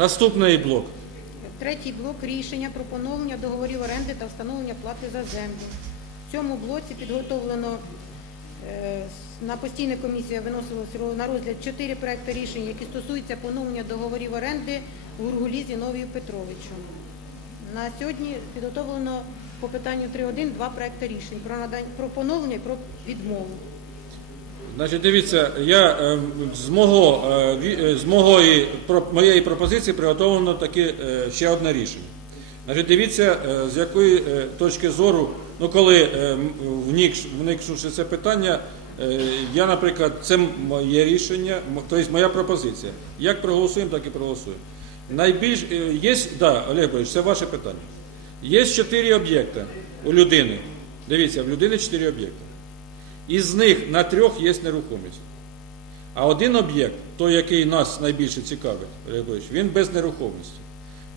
Наступний блок. Третій блок рішення про поновлення договорів оренди та встановлення плати за землю. В цьому блоці підготовлено е, на постійна комісія виносилось ро- на розгляд чотири проекти рішень, які стосуються поновлення договорів оренди Гургулі Зіновію Петровичу. На сьогодні підготовлено по питанню 3.1 два проекти рішень про надання про поновлення і про відмову. Значить, дивіться, я е, з мого е, е, з могої про моєї пропозиції приготовлено таке ще одне рішення. Значить, дивіться, з якої точки зору, ну коли вникнувши це питання, я, наприклад, це моє рішення, тобто моя пропозиція. Як проголосуємо, так і проголосуємо. Найбільш є, да, Олег Борисович, це ваше питання. Є чотири об'єкти у людини. Дивіться, в людини чотири об'єкти. Із них на трьох є нерухомість. А один об'єкт, той, який нас найбільше цікавить, він без нерухомості.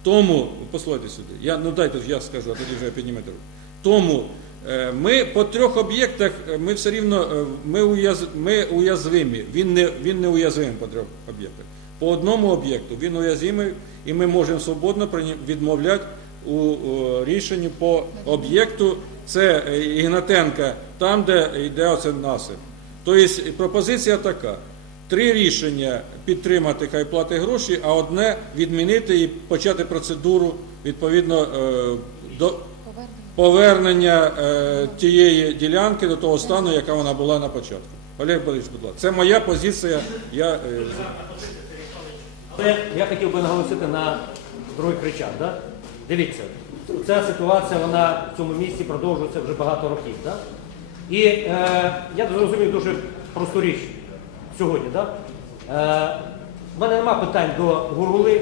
Тому, послухайте сюди, я, ну дайте ж я скажу, а тоді вже піднімете руку. Тому е, ми по трьох об'єктах, е, ми все рівно е, ми, уяз, ми уязвимі. Він не, він не уязвимий по трьох об'єктах. По одному об'єкту він уязвимий, і ми можемо свободно відмовляти у, рішенні по об'єкту. Це Ігнатенка, там, де йде оце насип. Тобто пропозиція така. Три рішення підтримати, хай плати гроші, а одне відмінити і почати процедуру відповідно е, до повернення е, тієї ділянки до того стану, яка вона була на початку. Олег Борисович, будь ласка, це моя позиція. Я, е, Але я хотів би наголосити на другий кричак. Да? Дивіться, ця ситуація вона в цьому місті продовжується вже багато років. Да? І е, я зрозумів дуже просту річ сьогодні. Да? Е, мене нема питань до Гургули.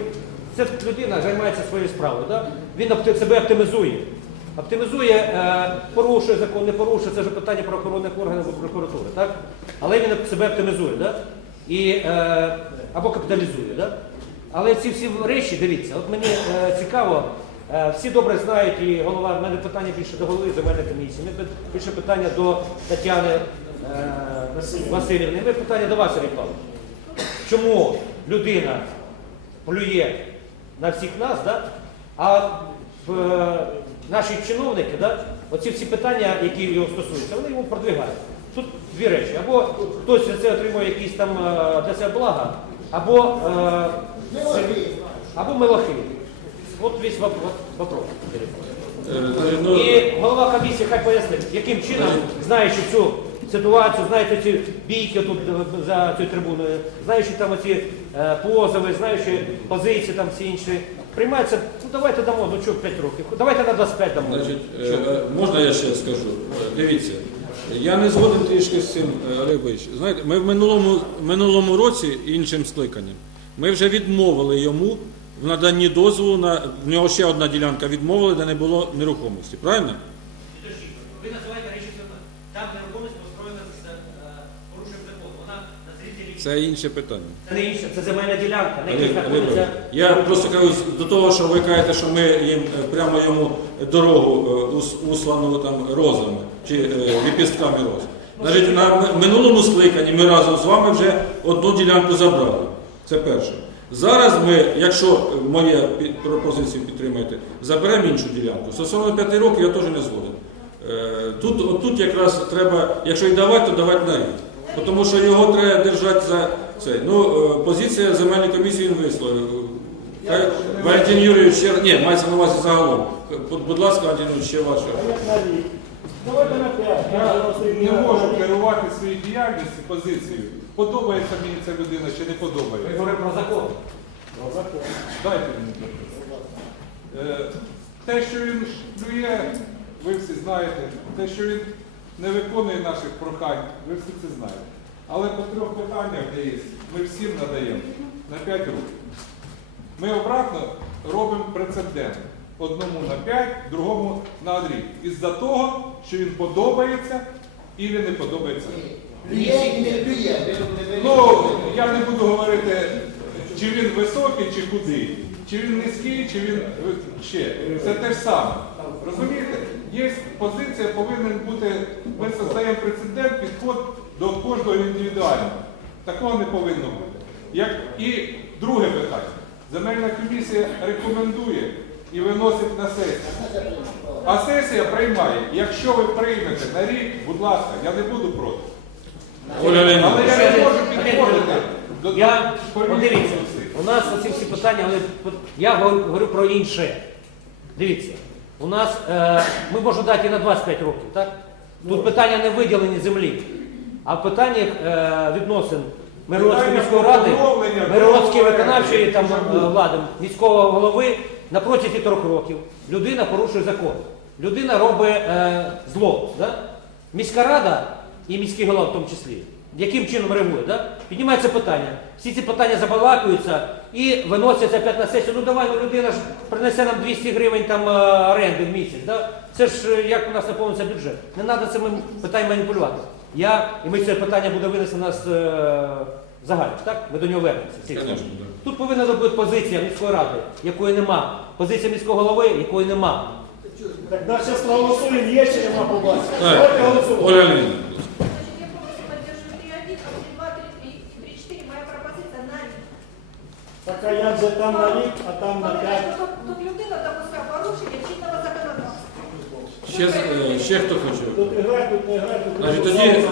Це людина займається своєю справою. Да? Він себе оптимізує. Оптимізує, е, порушує закон, не порушує, це вже питання правоохоронних органів або прокуратури. Так? Але він себе оптимізує. Да? І, е, або капіталізує. Да? Але ці всі речі, дивіться, от мені е, цікаво, всі добре знають, і голова, в мене питання більше до голови земельної комісії, в більше питання до Тетяни е, Васильівни, в мене питання до вас, Сергій Павлович. Чому людина плює на всіх нас, да? а е, наші чиновники, да? оці всі питання, які його стосуються, вони йому продвигають. Тут дві речі. Або хтось за це отримує якісь там е, для себе блага, або, е, або милохи. От весь воп- воп- вопрос. е, ну, І голова комісії хай пояснить, яким чином, знаючи цю ситуацію, знаючи ці бійки тут е, за цією трибуною, знаючи там оці е, позови, знаючи позиції там всі інші, приймається, ну давайте дамо, ну що 5 років, давайте на 25 дамо. Значить, е, е, можна я ще скажу? Е, Дивіться, я не згоден трішки з цим, е, Олег Борисович. Знаєте, ми в минулому, минулому році іншим скликанням ми вже відмовили йому в наданні дозволу на в нього ще одна ділянка відмовили, де не було нерухомості. Правильно? Ви називаєте речі там нерухомість построєна з порушенням закону. Вона на 30 рік. Це інше питання. Це не інше, це земельна ділянка, на якій Олег- Олег знаходиться. Борисович, Я просто кажу до того, що ви кажете, що ми їм е, прямо йому дорогу е, ус- услану там розами чи е, ліпістками роз. Значить, на м- минулому скликанні ми разом з вами вже одну ділянку забрали. Це перше. Зараз ми, якщо моє пропозицію підтримаєте, заберемо іншу ділянку. Стосовно п'яти років я теж не згоден. Е, Тут, от тут якраз треба, якщо і давати, то давати на рік. Тому що його треба держати за це. Ну, е, позиція земельної комісії він висловив. Валентин Юрійович ще ні, мається на увазі загалом. Будь, ласка, Валентин Юрійович, ще ваше. Я не можу керувати своєю діяльністю, позицією. Подобається мені ця людина чи не Ми подобається. говоримо про закон. Дайте мені. Е, Те, що він плює, ви всі знаєте. Те, що він не виконує наших прохань, ви всі це знаєте. Але по трьох питаннях, де є, ми всім надаємо на 5 років. Ми обратно робимо прецедент. Одному на 5, другому на рік. Із-за того, що він подобається і він не подобається. Плює і. Ну, я не буду говорити, чи він високий, чи худий, чи він низький, чи він ще. Це те ж саме. Розумієте? Є позиція, повинен бути, ми создаємо прецедент, підход до кожного індивідуально. Такого не повинно бути. Як і друге питання. Земельна комісія рекомендує і виносить на сесію. А сесія приймає. Якщо ви приймете на рік, будь ласка, я не буду проти. Оля Леонідовна. Я подивіться, у нас оці всі питання, але я говорю говорю про інше. Дивіться, у нас е, ми можемо дати і на 25 років, так? Тут питання не виділені землі, а в питаннях е, відносин Миргородської міської ради, Миргородської виконавчої там е, влади, міського голови на протязі трьох років людина порушує закон. Людина робить е, зло. Да? Міська рада і міський голова в тому числі. Яким чином реагує? Да? Піднімається питання. Всі ці питання забалакуються і виносяться опять на сесію. Ну давай, ну людина ж принесе нам 200 гривень там е, оренди в місяць. Да? Це ж е, як у нас наповниться бюджет. Не треба цим питанням маніпулювати. Я, і ми це питання буде винесено нас е, загально, так? Ми до нього вернемося. Тут повинна бути позиція міської ради, якої нема. Позиція міського голови, якої нема. Проголосуємо, є чи нема побачити. Давайте голосуємо. Оля Леонідовна. Значит, я полностью поддерживаю 3.1, а 2, 3, 3, 4, моя пропозиція на рік. Так а як же там на рік, а там на п'ять. Тут, тут людина допускає порушення чинного законодавства. Ще, е, ще хто хоче? Тут не грай, тут не грай, тут Значить, не тоді, е,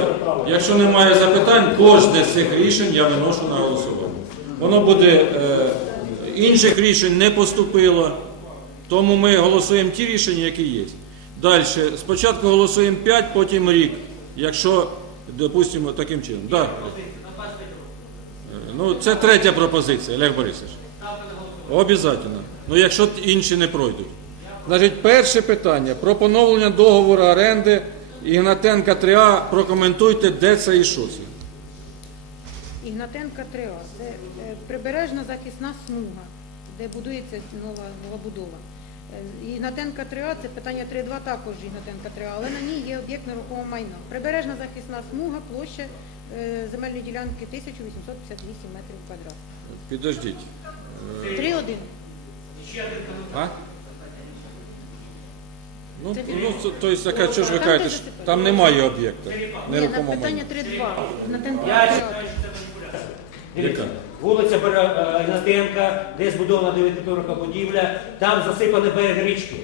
якщо немає запитань, кожне з цих рішень я виношу на голосування. Воно буде, е, інших рішень не поступило, тому ми голосуємо ті рішення, які є. Далі, спочатку голосуємо 5, потім рік, якщо, допустимо, таким чином. Да. Е, Ну, це третя пропозиція, Олег Борисович. Обязательно. Ну, якщо інші не пройдуть. Значить, перше питання про поновлення договору оренди Ігнатенка 3А. Прокоментуйте, де це і що це. Ігнатенка 3А. Це е, прибережна захисна смуга, де будується нова, нова будова. Е, Ігнатенка 3А це питання 3.2 також Ігнатенка 3А, але на ній є об'єкт нерухомого майна. Прибережна захисна смуга, площа е, земельної ділянки 1858 метрів квадратних. Підождіть. 3.1. А? Ну, Це ну то есть, така, що ж ви Там кажете, що там немає об'єкта. Ні, на питання 3.2. Ігнатенка Я 3А. вважаю, що це маніпуляція. Дивіться, Яка? Вулиця е, Ігнатенка, де збудована дев'ятиповерхова будівля, там засипаний берег річки.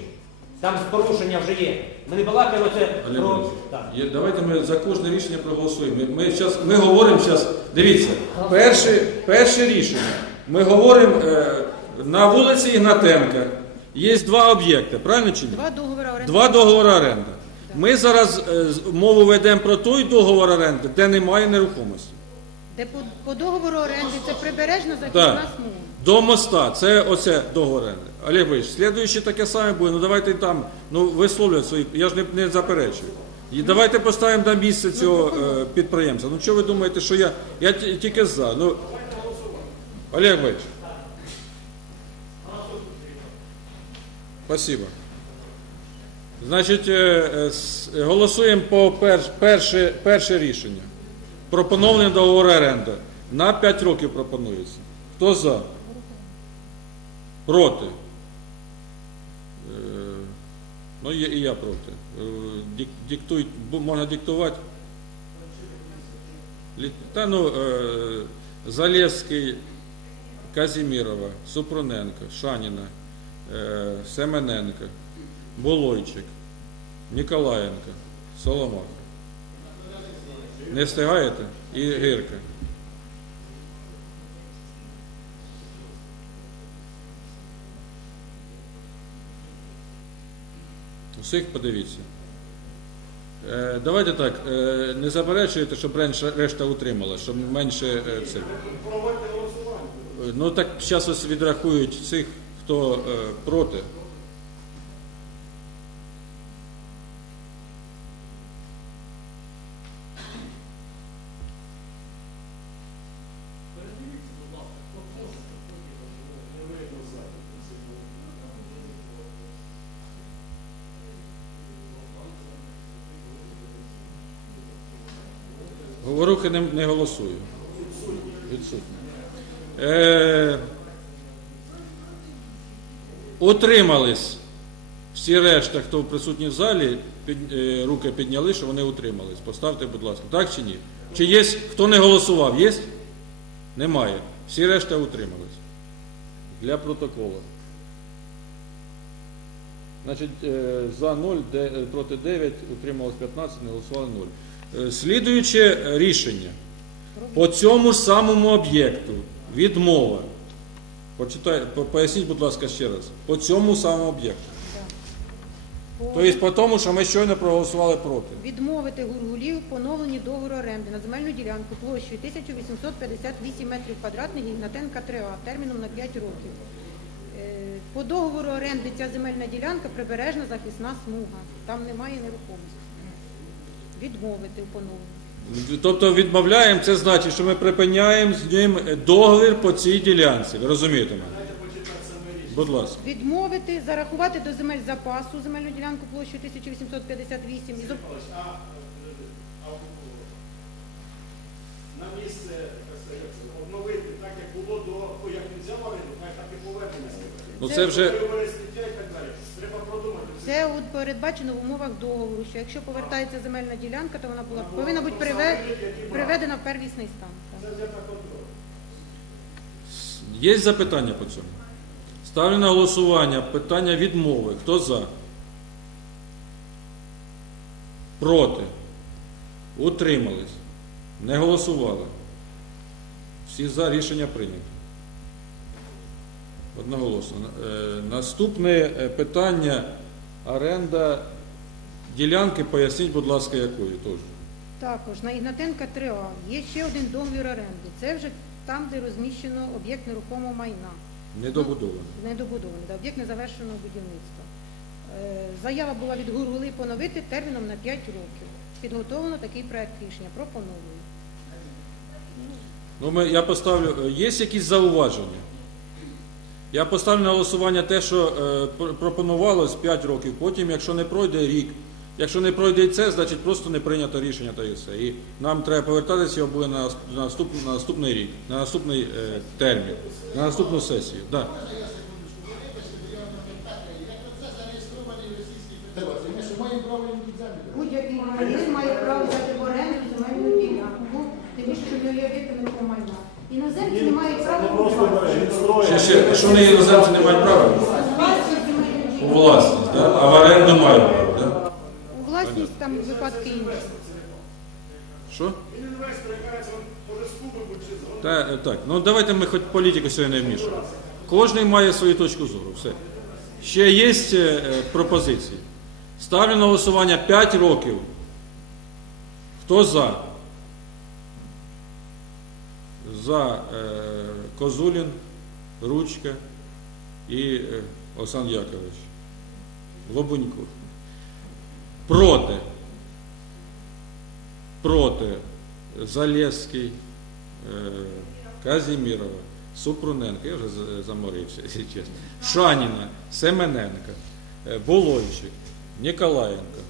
Там порушення вже є. Ми не балакаємо це Олег про... Борисович, Так. є- Давайте ми за кожне рішення проголосуємо. Ми, ми, щас, ми говоримо зараз, дивіться, перше, перше рішення. Ми говоримо е, на вулиці Ігнатенка. Є два об'єкти, правильно чи ні? Два договори оренди. Два договори оренди. Ми зараз е, з- мову ведемо про той договор оренди, де немає нерухомості. Де по, по договору оренди це прибережна захисна Так. смуга. До моста, це оце договор оренди. Олег Борисович, слідуючи таке саме буде, ну давайте там, ну висловлюють свої, я ж не, не заперечую. І давайте поставимо на місце цього е, підприємця. Ну що ви думаєте, що я, я ті- тільки за. Ну, Олег Борисович. Спасибо. Значить, е, е, с- голосуємо по перш, перше, перше рішення. Про поновлення договору оренди. На 5 років пропонується. Хто за? Проти? Е, Ну, є і я проти. Е, дик- Диктують, можна диктувати. Та ну, е, Залєвський, Казімірова, Супруненко, Шаніна, Семененко, Болойчик, Ніколаєнко, Соломах. Не встигаєте? І Гирка. Усіх подивіться. Е, давайте так, е, не заперечуєте, щоб решта утримала, щоб менше це. Е, Ну так зараз ось відрахують цих, хто е, проти. Не, не голосую. Відсутні. Е, утримались. Всі решта, хто присутній в залі, під, е, руки підняли, що вони утримались. Поставте, будь ласка. Так чи ні? Чи є, хто не голосував? Є? Немає. Всі решта утримались. для протоколу. Значить, е, за 0, е, проти 9, утрималось 15, не голосували 0. Е, Слідуюче рішення. По цьому ж самому об'єкту відмова. Почитай, поясніть, будь ласка, ще раз. По цьому самому об'єкту. Тобто по тому, що ми щойно проголосували проти. Відмовити Гургулів поновлені договору оренди на земельну ділянку площею 1858 метрів квадратних Гігнатенка 3А терміном на 5 років. Е, По договору оренди ця земельна ділянка прибережна захисна смуга. Там немає нерухомості. Відмовити у поновленні. Тобто відмовляємо, це значить, що ми припиняємо з ним договір по цій ділянці. Ви розумієте мене? Будь ласка. Відмовити, зарахувати до земель запасу земельну ділянку площею 1858 і На місце обновити так, як було до, як він взяв оренду, так і повернеться. Ну це вже Треба продумати. Це от передбачено в умовах договору, що якщо повертається земельна ділянка, то вона була повинна бути приве- приведена в первісний стан. Так. є запитання по цьому. Ставлю на голосування питання відмови. Хто за? Проти. Утримались. Не голосували. Всі за рішення прийнято. Одноголосно. Е, Наступне е, питання оренда ділянки. Поясніть, будь ласка, якої теж. Також на Ігнатенка 3А є ще один договір оренди. Це вже там, де розміщено об'єкт нерухомого майна. Недобудовано. Недобудований, да, об'єкт незавершеного будівництва. Е, Заява була від Гургули поновити терміном на 5 років. Підготовлено такий проект рішення про поновлення. Ну, ми, я поставлю, е, є якісь зауваження? Я поставлю на голосування те, що е, пропонувалось 5 років, потім, якщо не пройде рік, якщо не пройде і це, значить просто не прийнято рішення та і все. І нам треба повертатися його буде на, наступ, на наступний рік, на наступний е, термін, на наступну сесію. Да. Ми ж маємо право їм під землю. Будь-який громадянин має право взяти в оренду земельну ділянку, тим більше, що в нього є об'єкти нерухомого майна. Іноземці не мають права Не просто купувати. бере, він строїть. Ще, ще, що вони іноземці не мають права? У власність, да? а в оренду мають право. Да? У власність там випадки інші. Що? Та, е, так, ну давайте ми хоч політику сьогодні не вмішуємо. Кожен має свою точку зору. Все. Ще є е, пропозиції. Ставлю на голосування 5 років. Хто за? За е, Козулін, Ручка і е, Олександр Якович. Лобунько. Проти. Проти. Залєзький. Е, Казімірова, Супруненко, я вже заморився, якщо чесно. Шаніна, Семененка, е, Болойчик, Ніколаєнко,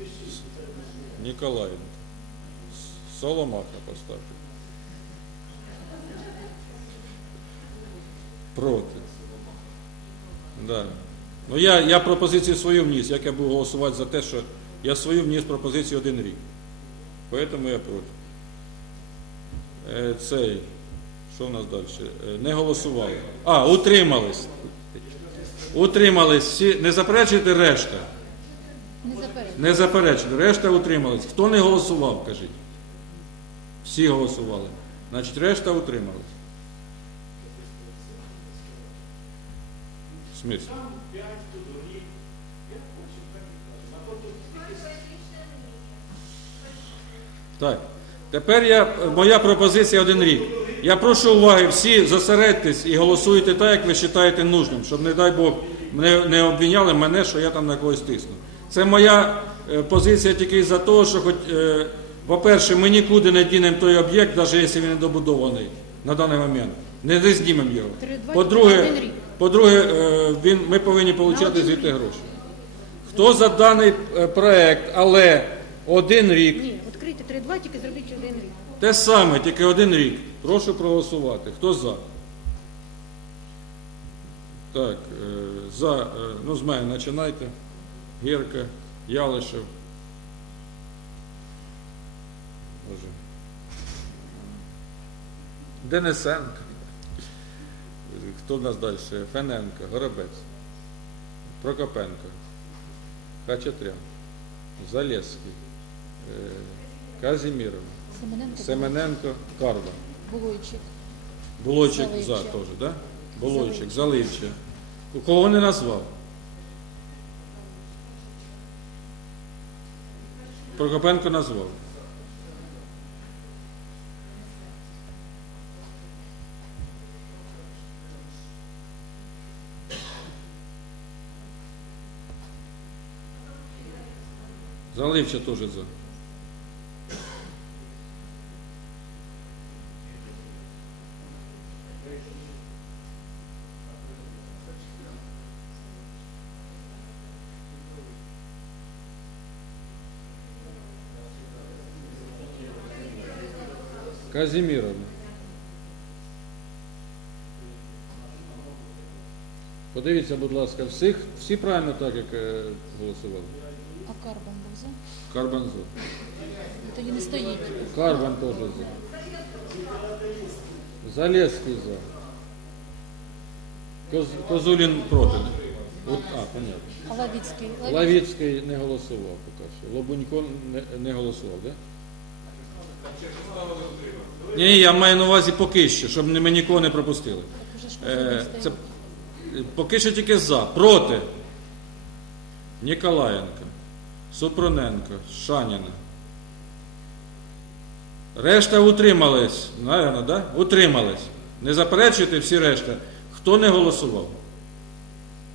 Ніколаєнко, Соломаха поставте. Проти. Да. Ну я, я пропозицію свою вніс, як я буду голосувати за те, що я свою вніс пропозицію один рік. Поэтому я проти. Е, Цей, що в нас далі? Е, Не голосували. А, утримались. Утримались. Всі, не заперечуйте решта. Не заперечуйте. Решта утримались. Хто не голосував, кажіть. Всі голосували. Значить, решта утримались. В смислі? Так. Тепер я, моя пропозиція один рік. Я прошу уваги, всі зосередьтесь і голосуйте так, як ви вважаєте нужним, щоб, не дай Бог, не, не обвиняли мене, що я там на когось тисну. Це моя е, позиція тільки за того, що хоч, е, по-перше, ми нікуди не дінемо той об'єкт, навіть якщо він не добудований на даний момент. Не, не знімемо його. По-друге. По-друге, е, він, ми повинні отримати звідти гроші. Хто за даний е, проект, але один рік, Ні, відкрийте 3-2, тільки зробіть один рік. те саме, тільки один рік. Прошу проголосувати. Хто за? Так, е, за, ну з мене починайте. Гірка, Ялишев. Денисенко. Хто в нас далі? Фененко, Горобець, Прокопенко, Хачатрян, Залєвський, е, Казіміров, Семененко, Семененко, Кардан. Булойчик. Булойчик за теж, да? Булойчик. Заливча. Кого не назвав? Прокопенко назвав. Заливча теж за. Казіміровна. Подивіться, будь ласка, всіх, всі правильно так, як е, голосували. А Карбан був за? Карбан за. Тоді не стоїть. Карбан теж за. Залєзький за. Коз, Козулін проти. От, а, понятно. А Лавіцький? Лавіцький. Не голосував поки що. Лобунько не, не голосував, так? Да? Ні, я маю на увазі поки що, щоб ми нікого не пропустили. Уже ж Е, це поки що тільки за. Проти. Ніколаєнка, Супроненко, Шаніна. Решта утримались. Наверно, да? Утримались. Не заперечуйте всі решта. Хто не голосував?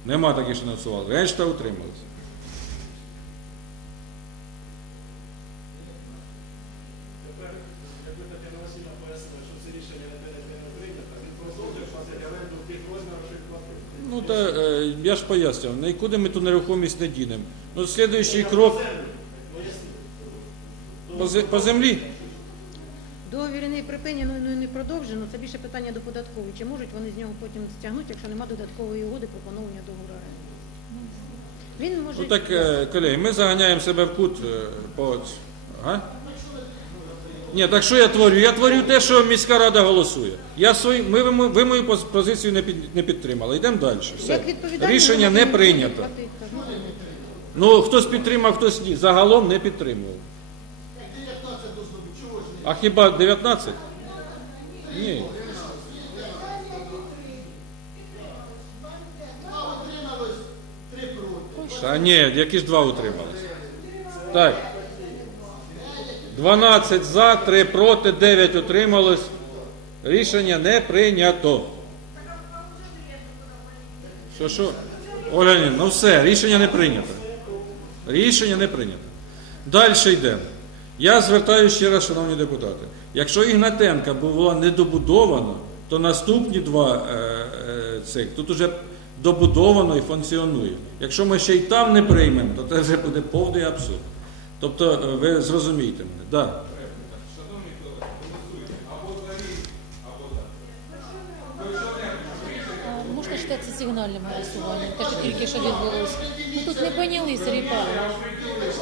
Нема таких, що не голосували. Решта утримались. Ну, та, е, я ж пояснював, нікуди ми ту нерухомість не дінемо. Ну, слідуючий крок по, зе- по землі. Договір не припинено, ну і не продовжено. Це більше питання до податкової. Чи можуть вони з нього потім стягнути, якщо немає додаткової угоди про поновлення договору оренди? Він може Ну так, е, колеги, ми заганяємо себе в кут е, по. ц- Ага? Ні, так що я творю? Я творю те, що міська рада голосує. Я свої, ми, ви, ви мою позицію не, під, не підтримали. Йдемо далі. Все. як відповідальний Рішення не прийнято. ну, хтось підтримав, хтось ні. Загалом не підтримував. 19 должно бути, чого ж не? А хіба 19? Ні. Та ні, які ж два утрималися. Так. 12 за, 3 проти, 9 утрималось. Рішення не прийнято. Що, що? Оля, Леонідівна, ну все, рішення не прийнято. Рішення не прийнято. Далі йдемо. Я звертаюся ще раз, шановні депутати. Якщо Ігнатенка була недобудована, то наступні два е, е, цих тут уже добудовано і функціонує. Якщо ми ще й там не приймемо, то це вже буде повний абсурд. Тобто, е, ви зрозумієте мене. Да. А можна вважати це сигнальним голосуванням, те, що тільки що відбулося. Ну тут не поняли, Сергій Павлович.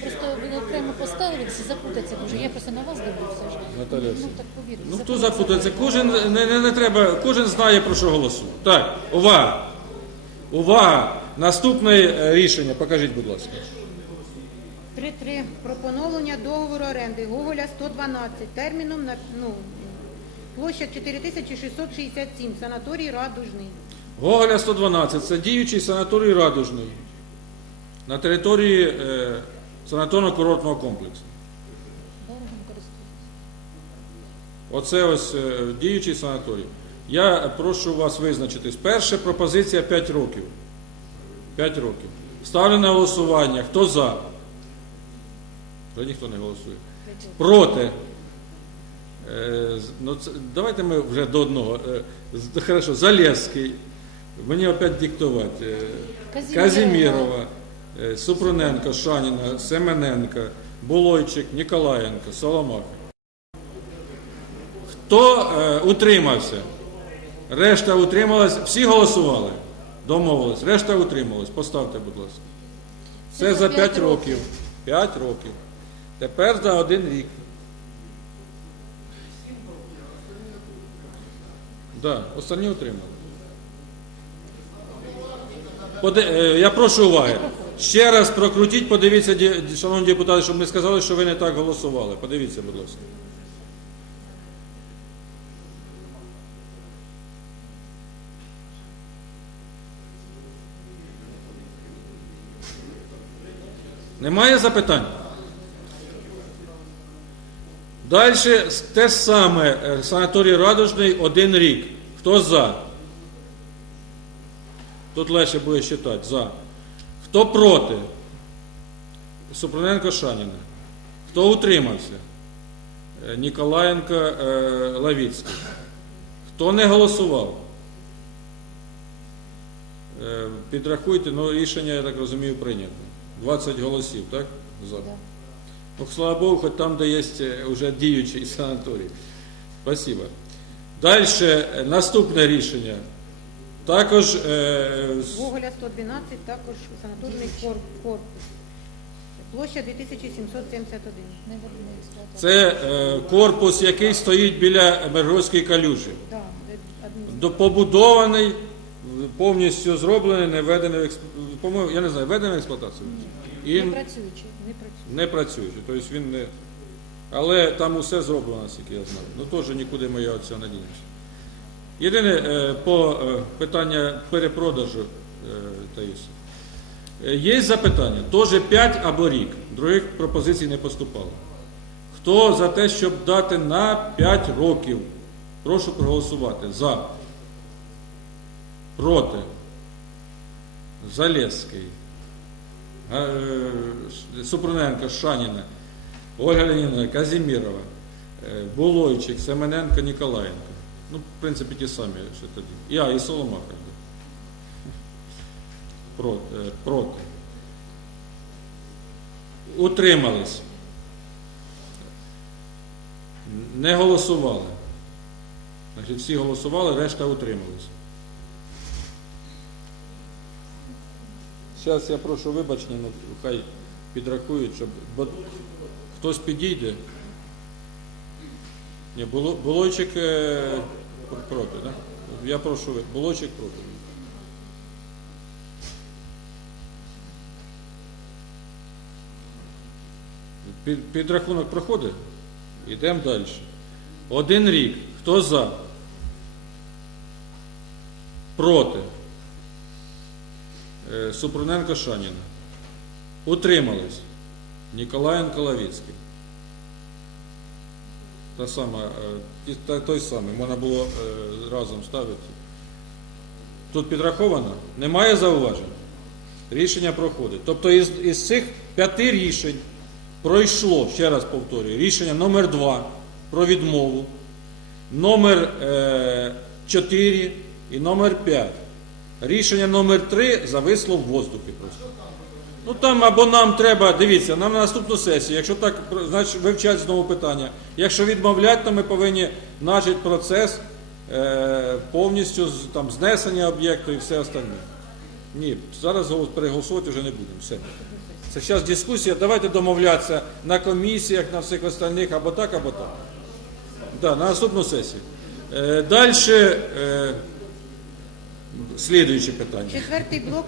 Просто ви окремо поставили, всі запутаться дуже. Я просто на вас дивлюся. Наталя Ну так повірте. Ну хто запутається? Кожен не, не, не треба, кожен знає про що голосує. Так, увага! Увага! Наступне е, рішення, покажіть, будь ласка. 3.3. Про договору оренди Гоголя 112 терміном на ну, площа 4667, санаторій Радужний. Гоголя 112 це діючий санаторій Радужний на території е, санаторно-курортного комплексу. Оце ось е, діючий санаторій. Я прошу вас визначитись. Перша пропозиція 5 років. 5 років. Ставлю на голосування. Хто за? Вже ніхто не голосує. Проти. Е, ну, це, давайте ми вже до одного. Е, хорошо, Залєвський. Мені опять диктувати. Е, Казімірова. Супруненко, Шаніна, Семененко, Булойчик, Ніколаєнко, Соломаха. Хто е, утримався? Решта утрималась. Всі голосували? Домовились. Решта утрималась. Поставте, будь ласка. Це за за 5 п'ять років. 5 років. Тепер за один рік. Да, останні отримали. Е, Я прошу уваги. Ще раз прокрутіть, подивіться, шановні депутати, щоб не сказали, що ви не так голосували. Подивіться, будь ласка. Немає запитань? Далі те саме е, санаторій Радужний один рік. Хто за? Тут легше буде читати. За. Хто проти? Супруненко Шаніна. Хто утримався? Е, Ніколаєнко е, Лавіцький. Хто не голосував? Підрахуйте, ну рішення, я так розумію, прийнято. 20 голосів, так? За. Ну, слава Богу, хоч там, де є вже діючий санаторій. Спасибо. Далі наступне рішення. Також з- Гоголя 112, також санаторний корпус. Площа 2771. Не ведемо експлуатацію. це е, корпус, який стоїть біля Миргородської калюжі. Да, Побудований, повністю зроблений, не введений в експ- я не знаю, введений в експлуатацію. І Не працюючи, не працюючи. Не працюючий. Тобто він не. Але там усе зроблено, наскільки я знаю. Ну теж нікуди ми від цього не. Єдине е, по е, питання перепродажу е, Таїсі. Е, Є запитання. Теж 5 або рік. Других пропозицій не поступало. Хто за те, щоб дати на 5 років? Прошу проголосувати. За. Проти. Залєзький. Е, Супруненко, Шаніна, Ольга Леонідовна, Казімірова, е, Булойчик, Семененко, Ніколаєнко. Ну, в принципі, ті самі, що тоді. І, і Соломаха. Е, проти. Утримались. Не голосували. Значить, всі голосували, решта утримались. Зараз я прошу вибачення, ну, хай підрахують, щоб хтось підійде. Ні, було, е, проти, так? Я прошу, Булойчик проти. Під, підрахунок проходить? Йдемо далі. Один рік. Хто за? Проти. Е, Супруненко Шаніна. Утримались. Ніколаєнко Лавіцький. Та сама, е, та- той самий, можна було е, разом ставити. Тут підраховано? Немає зауважень? Рішення проходить. Тобто із, із цих п'яти рішень пройшло, ще раз повторюю, рішення номер 2 про відмову, номер е, 4 і номер 5. Рішення номер 3 зависло в воздухі просто. Ну там або нам треба, дивіться, нам на наступну сесію, якщо так, значить вивчать знову питання. Якщо відмовляти, то ми повинні почати процес е, повністю там, знесення об'єкту і все остальне. Ні, зараз голос- переголосувати вже не будемо. Все. Це зараз дискусія. Давайте домовлятися на комісіях, на всіх остальних, або так, або так. Да, на наступну сесію. Е, далі е, слідуюче питання. Четвертий блок